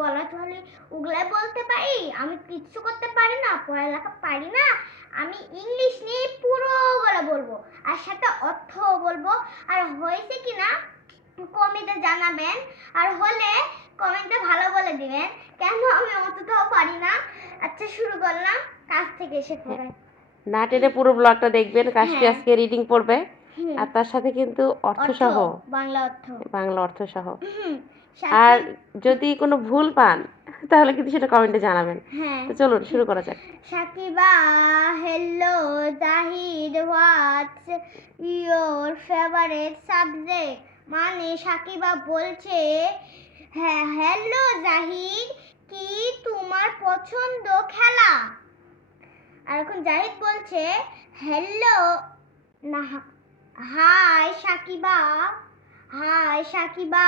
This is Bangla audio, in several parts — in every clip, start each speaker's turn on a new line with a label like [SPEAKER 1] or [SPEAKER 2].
[SPEAKER 1] গলা ধরে ওগুলাই বলতে পারি? আমি কিচ্ছু করতে পারি না পড়ালেখা পারি না। আমি ইংলিশ নিয়ে পুরো গলা বলব আর সাথে অর্থও বলব। আর হয়েছে কি না কমেন্টে জানাবেন আর হলে কমেন্টে ভালো বলে দিবেন। কেন আমি অতটাও পারি না? আচ্ছা শুরু করলাম কাজ থেকে এসে করে
[SPEAKER 2] না টেনে পুরো ব্লগটা দেখবেন কাশফি
[SPEAKER 1] হ্যাঁ।
[SPEAKER 2] আজকে রিডিং পড়বে? আর তার সাথে কিন্তু অর্থ সহ
[SPEAKER 1] বাংলা অর্থ।
[SPEAKER 2] বাংলা অর্থ সহ আর যদি কোনো ভুল পান তাহলে কিন্তু সেটা কমেন্টে জানাবেন।
[SPEAKER 1] হ্যাঁ।
[SPEAKER 2] তো চলুন শুরু করা যাক।
[SPEAKER 1] Sakiba hello Zahid what's your favourite subject মানে সাকিবা বলছে হ্যাঁ হ্যালো জাহিদ কি তোমার পছন্দ খেলা? আর এখন জাহিদ বলছে হ্যালো না hi Sakiba hi Sakiba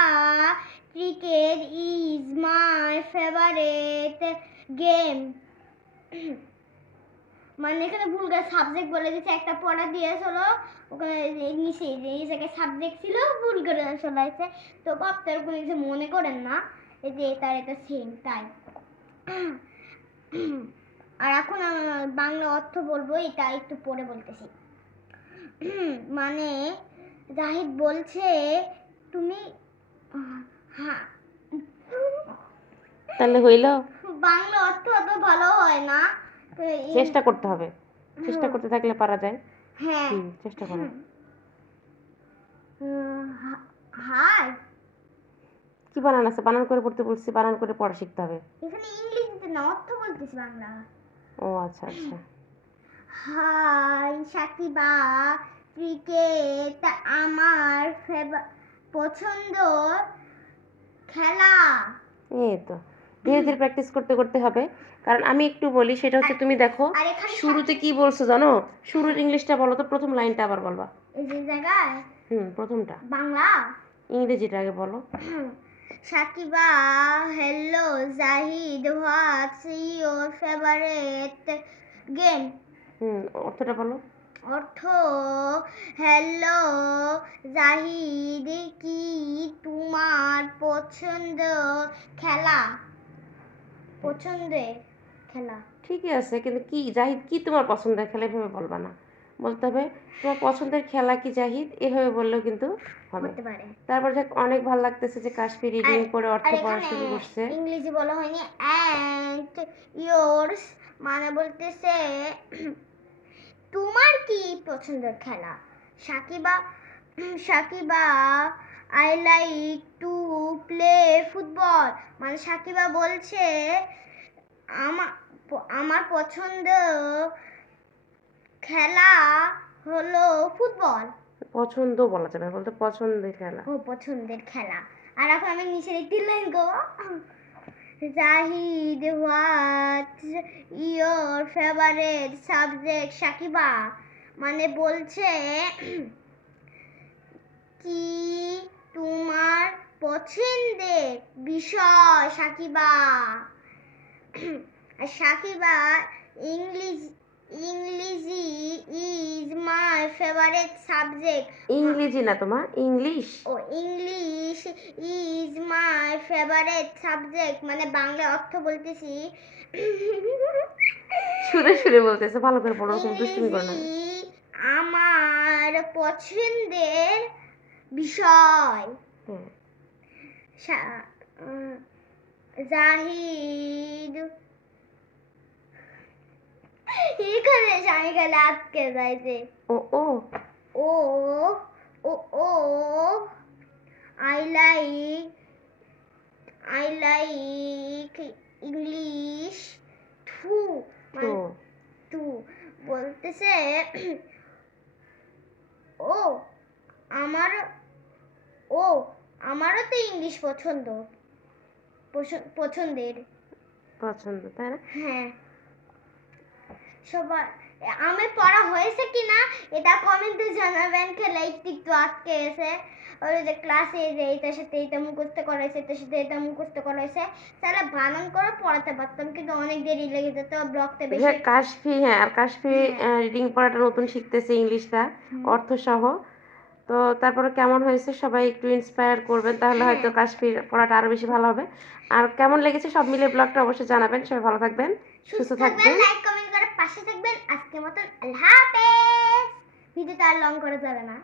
[SPEAKER 1] cricket is my favourite game মানে এখানে ভুল করে সাবজেক্ট বলে দিয়েছে, একটা পড়া দিয়েছিল ওখানে এই নিচে এই জায়গায় সাবজেক্ট ছিল, ভুল করে চলে তো আপনার কোনো কিছু মনে করেন না, এই যে তার এটা সেম তাই। আর এখন বাংলা অর্থ বলব, এটা একটু পড়ে বলতেছি। মানে জাহিদ বলছে, তুমি
[SPEAKER 2] তাহলে হইল?
[SPEAKER 1] বাংলা অর্থ অত ভালো হয় না।
[SPEAKER 2] চেষ্টা করতে হবে। চেষ্টা করতে থাকলে পারা যায়।
[SPEAKER 1] হ্যাঁ।
[SPEAKER 2] চেষ্টা করো।
[SPEAKER 1] হাই।
[SPEAKER 2] কি বানান আছে? বানান করে পড়তে বলছি বানান করে পড়া শিখতে হবে।
[SPEAKER 1] এখানে ইংলিশে না অর্থ বলতেছি বাংলা।
[SPEAKER 2] ও আচ্ছা আচ্ছা।
[SPEAKER 1] হাই সাকিবা ক্রিকেট আমার পছন্দ খেলা।
[SPEAKER 2] এই তো ধীরে ধীরে প্র্যাকটিস করতে করতে হবে। কারণ আমি একটু বলি সেটা হচ্ছে তুমি দেখো শুরুতে কি বলছো জানো? শুরুর ইংলিশটা বলো তো প্রথম লাইনটা আবার বলবা।
[SPEAKER 1] এই যে জায়গায়?
[SPEAKER 2] হুম প্রথমটা।
[SPEAKER 1] বাংলা?
[SPEAKER 2] ইংরেজিটা আগে বলো।
[SPEAKER 1] Sakiba hello Zahid what's your favourite game
[SPEAKER 2] hmm অর্থটা বলো।
[SPEAKER 1] অর্থ। হ্যালো জাহিদ কি তোমার পছন্দ খেলা? পছন্দের খেলা।
[SPEAKER 2] ঠিকই আছে কিন্তু কি জাহিদ কি তোমার পছন্দের খেলা এভাবে বলবা না। বলতে হবে তোমার পছন্দের খেলা কি জাহিদ? এভাবে বললেও কিন্তু হবে।
[SPEAKER 1] পারে।
[SPEAKER 2] তারপর দেখ অনেক ভালো লাগতেছে যে কাশ্মীর রিডিং করে অর্থ পড়া শুরু করছে।
[SPEAKER 1] ইংরেজি বলা হয়নি অ্যান্ড ইয়োর্স মানে বলতেছে পছন্দের খেলা। Sakiba Sakiba I like to play football মানে সাকিবা বলছে আমার আমার পছন্দ খেলা হলো ফুটবল
[SPEAKER 2] পছন্দ বলা যাবে বলতে পছন্দের খেলা।
[SPEAKER 1] ও পছন্দের খেলা। আর এখন আমি নিচের একটি line go. Zahid what your favourite subject Sakiba. মানে বলছে কি তোমার পছন্দের বিষয় Sakiba? Sakiba English English is my favourite subject
[SPEAKER 2] ইংরেজি না তোমার English?
[SPEAKER 1] O English is my favourite subject মানে বাংলা অর্থ বলতেছি।
[SPEAKER 2] সুরে সুরে বলতেছে ভালো করে পড়ো দুষ্টুমি করো না।
[SPEAKER 1] আমার পছন্দের বিষয়। জাহিদ। এখানে আটকে যাইছে
[SPEAKER 2] ও ও।
[SPEAKER 1] ও ও ও। I like I like English to to বলতেছে ও আমার ও আমারও তো ইংলিশ পছন্দ। পছ- পছন্দের।
[SPEAKER 2] পছন্দ তাই না?
[SPEAKER 1] হ্যাঁ। সবার আমার পড়া হয়েছে কি না এটা কমেন্টে জানাবেন খেলে একটু আটকে গেছে ওই যে ক্লাসে যে এইটার সাথে এইটা মুখস্থ করেছে এটার সাথে এটা মুখস্থ করেছে তাহলে বানান করে পড়াতে পারতাম কিন্তু অনেক দেরি লেগে যেত ব্লকতে
[SPEAKER 2] হ্যাঁ, বেশি। কাশফি হ্যাঁ আর কাশফি রিডিং হ্যাঁ। পড়াটা নতুন শিখতেছে ইংলিশটা অর্থ সহ তো তারপরে কেমন হয়েছে সবাই একটু ইন্সপায়ার করবেন তাহলে
[SPEAKER 1] হ্যাঁ।
[SPEAKER 2] হয়তো কাশ্মীর পড়াটা আরও বেশি ভালো হবে। আর কেমন লেগেছে সব মিলে ব্লগটা অবশ্যই জানাবেন সবাই ভালো থাকবেন
[SPEAKER 1] সুস্থ থাকবেন। পাশে থাকবেন। আজকের মতন আল্লাহ হাফেজ। ভিডিওটা আর লং করা যাবে না।